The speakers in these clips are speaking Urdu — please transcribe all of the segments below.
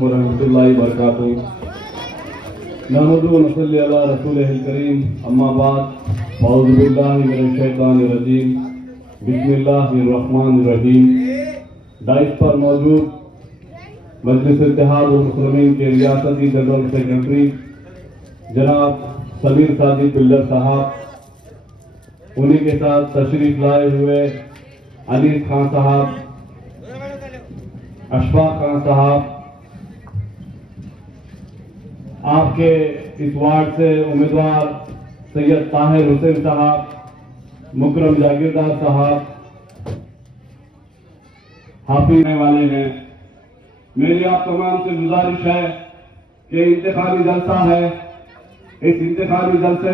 ورحمۃ اللہ وبرکاتہ نحمدہ ونصلی علی رسولہ الکریم اما بعد اعوذ باللہ من الشیطان الرجیم بسم اللہ الرحمن الرحیم ڈائس پر موجود مجلس اتحاد المسلمین کے ریاستی جنرل سیکرٹری جناب سمیر سعدی پلر صاحب، انہی کے ساتھ تشریف لائے ہوئے انیس خان صاحب، اشفاق خان صاحب، آپ کے اس وارڈ سے امیدوار سید طاہر حسین صاحب، مکرم جاگیردار صاحب، حافظ والے ہیں۔ میری آپ تمام سے گزارش ہے کہ انتخابی جلسہ ہے، اس انتخابی جلسے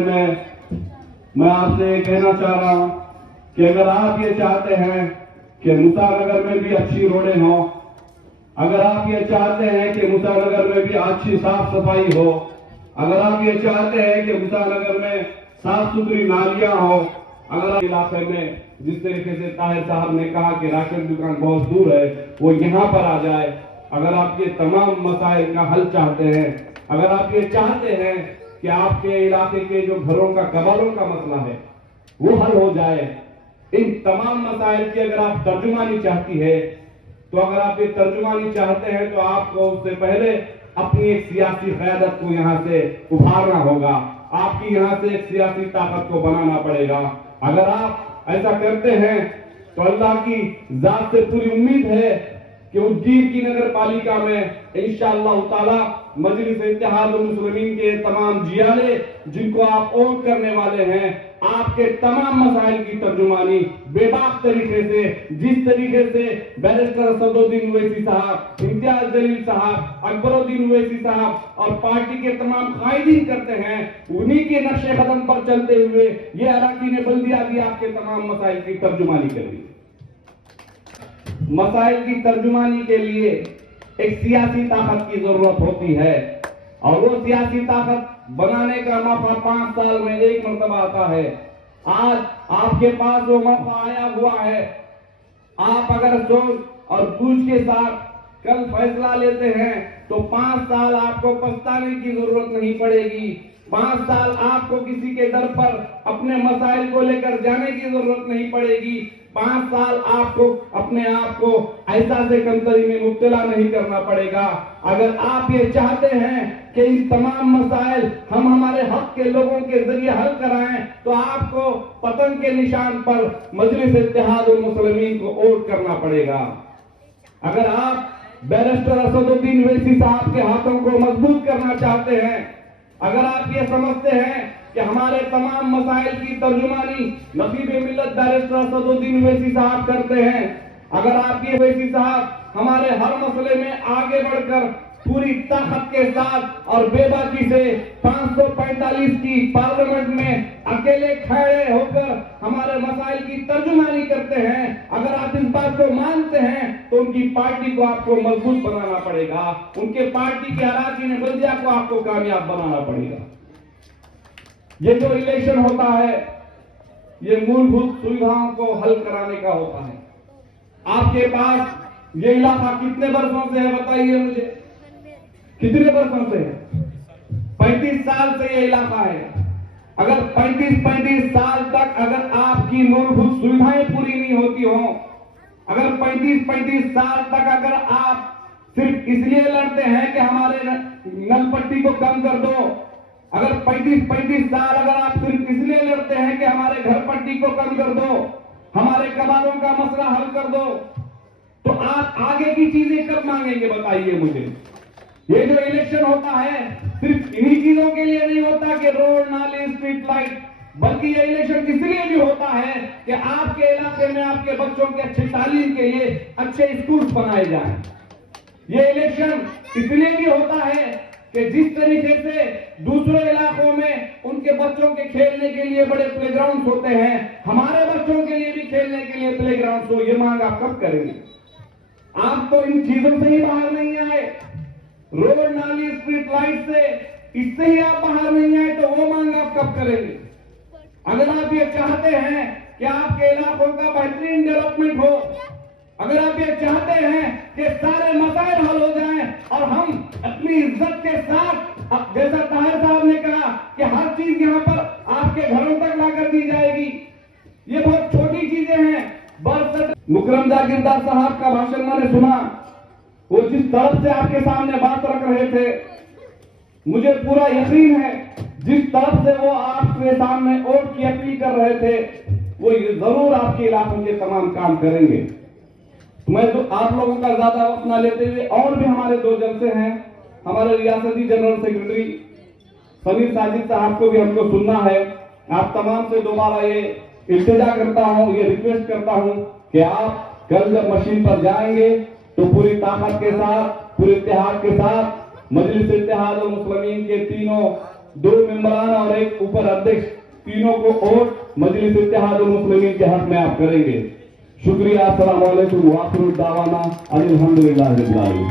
میں آپ سے یہ کہنا چاہ رہا ہوں کہ اگر آپ یہ چاہتے ہیں کہ موسیٰ نگر میں بھی اچھی روڈیں ہوں، اگر آپ یہ چاہتے ہیں کہ موسیٰ نگر میں بھی اچھی صاف صفائی ہو، اگر آپ یہ چاہتے ہیں کہ موسیٰ نگر میں صاف ستھری نالیاں ہوں، اگر آپ علاقے میں جس طریقے سے طاہر صاحب نے کہا کہ راشن دکان بہت دور ہے وہ یہاں پر آ جائے، اگر آپ یہ تمام مسائل کا حل چاہتے ہیں، اگر آپ یہ چاہتے ہیں کہ آپ کے علاقے کے جو گھروں کا قبالوں کا مسئلہ ہے وہ حل ہو جائے، ان تمام مسائل کی اگر آپ ترجمانی چاہتی ہے تو اگر آپ یہ ترجمانی چاہتے ہیں تو آپ کو اس سے پہلے اپنی ایک سیاسی قیادت کو یہاں سے ابھارنا ہوگا، آپ کی یہاں سے ایک سیاسی طاقت کو بنانا پڑے گا۔ اگر آپ ایسا کرتے ہیں تو اللہ کی ذات سے پوری امید ہے کہ اجیر کی نگر پالیکا میں انشاءاللہ تعالی مجلس اتحاد المسلمین کے تمام جیالے جن کو آپ ووٹ کرنے والے ہیں، آپ کے تمام مسائل کی ترجمانی بے باک طریقے سے، جس طریقے سے بیرسٹر اسد الدین اویسی صاحب، امتیاز جلیل صاحب، اکبر الدین اویسی صاحب اور پارٹی کے تمام قائدین کرتے ہیں، انہی کے نقش قدم پر چلتے ہوئے یہ اراکین بلدیہ بھی آپ کے تمام مسائل کی ترجمانی کر رہی ہے۔ مسائل کی ترجمانی کے لیے ایک سیاسی طاقت کی ضرورت ہوتی ہے، اور وہ سیاسی طاقت بنانے کا موقع 5 سال میں ایک مرتبہ آتا ہے۔ آج آپ کے پاس وہ موقع آیا ہوا ہے، آپ اگر سوچ اور بوجھ کے ساتھ کل فیصلہ لیتے ہیں تو 5 سال آپ کو پچھتانے کی ضرورت نہیں پڑے گی، 5 سال آپ کو کسی کے در پر اپنے مسائل کو لے کر جانے کی ضرورت نہیں پڑے گی، 5 سال آپ کو اپنے آپ کو احساس کمتری میں مبتلا نہیں کرنا پڑے گا۔ اگر آپ یہ چاہتے ہیں کہ ان تمام مسائل ہم ہمارے حق کے لوگوں کے ذریعے حل کرائیں تو آپ کو پتنگ کے نشان پر مجلس اتحاد المسلمین کو ووٹ کرنا پڑے گا۔ اگر آپ بیرسٹر اسد الدین اویسی صاحب کے ہاتھوں کو مضبوط کرنا چاہتے ہیں، اگر آپ یہ سمجھتے ہیں کہ ہمارے تمام مسائل کی ترجمانی نقیب ملت بیرسٹر اسد الدین اویسی صاحب کرتے ہیں، اگر آپ یہ اویسی صاحب ہمارے ہر مسئلے میں آگے بڑھ کر پوری طاقت کے ساتھ اور بے باکی سے 545 کی پارلیمنٹ میں اکیلے کھڑے ہو کر ہمارے مسائل کی ترجمانی کرتے ہیں، اگر آپ اس بات کو مانتے ہیں تو ان کی پارٹی کو آپ کو مضبوط بنانا پڑے گا، ان کے پارٹی کے اراکین بلدیہ کو آپ کو کامیاب بنانا پڑے گا۔ یہ جو الیکشن ہوتا ہے یہ مولبھوت سویدھاؤں کو حل کرانے کا ہوتا ہے۔ آپ کے پاس یہ علاقہ کتنے برسوں سے ہے بتائیے مجھے، کتنے برسوں سے ہے؟ 35 سال سے یہ علاقہ ہے۔ اگر 35 سال تک اگر آپ کی مولبھوت سویدھائیں پوری نہیں ہوتی ہوں، اگر 35 سال تک اگر آپ صرف اس لیے لڑتے ہیں کہ ہمارے نل پٹی کو کم کر دو، اگر 35 سال اگر آپ صرف اس لیے لڑتے ہیں کہ ہمارے گھر پٹی کو کم کر دو، ہمارے کبابوں کا مسئلہ حل کر دو، تو آپ آگے کی چیزیں کب مانگیں گے بتائیے مجھے۔ یہ جو الیکشن ہوتا ہے صرف انہی چیزوں کے لیے نہیں ہوتا کہ روڈ، نالے، اسٹریٹ لائٹ، بلکہ یہ الیکشن اس لیے بھی ہوتا ہے کہ آپ کے علاقے میں آپ کے بچوں کے اچھی تعلیم کے لیے اچھے اسکولز بنائے جائیں۔ یہ الیکشن اس لیے بھی ہوتا ہے کہ جس طریقے سے دوسرے علاقوں میں ان کے بچوں کے کھیلنے کے لیے بڑے پلے گراؤنڈز ہوتے ہیں، ہمارے بچوں کے لیے بھی کھیلنے کے لیے پلے گراؤنڈز ہو، یہ مانگ آپ کب کریں گے؟ آپ تو ان چیزوں سے ہی باہر نہیں آئے، روڈ، نالی، اسٹریٹ لائٹ سے، اس سے ہی آپ باہر نہیں آئے تو وہ مانگ آپ کب کریں گے؟ اگر آپ یہ چاہتے ہیں کہ آپ کے علاقوں کا بہترین ڈیولپمنٹ ہو، اگر آپ یہ چاہتے ہیں کہ سارے مسائل حل ہو جائیں اور ہم اپنی عزت کے ساتھ، جیسا طاہر صاحب نے کہا کہ ہر چیز یہاں پر آپ کے گھروں تک لا کر دی جائے گی، یہ بہت چھوٹی چیزیں ہیں۔ مکرم جاگیردار صاحب کا بھاشن میں نے سنا، وہ جس طرف سے آپ کے سامنے بات رکھ رہے تھے، مجھے پورا یقین ہے جس طرف سے وہ آپ کے سامنے ووٹ کی اپیل کر رہے تھے، وہ ضرور آپ کے علاقوں کے تمام کام کریں گے۔ میں تو آپ لوگوں کا زیادہ وقت نہ لیتے ہوئے، اور بھی ہمارے 2 جلسے ہیں، ہمارے ریاستی جنرل سیکرٹری سمیر ساجد صاحب کو بھی ہم کو سننا ہے۔ آپ تمام سے دوبارہ یہ التجا کرتا ہوں، یہ ریکویسٹ کرتا ہوں کہ آپ کل جب مشین پر جائیں گے تو پوری طاقت کے ساتھ، پورے اتحاد کے ساتھ مجلس اتحاد المسلمین کے تینوں 2 ممبران اور ایک اوپر ادھیش، تینوں کو ووٹ مجلس اتحاد المسلمین کے حق میں آپ کریں گے۔ شکریہ، السلام علیکم، وآخر دعوانا الحمدللہ رب العالمین۔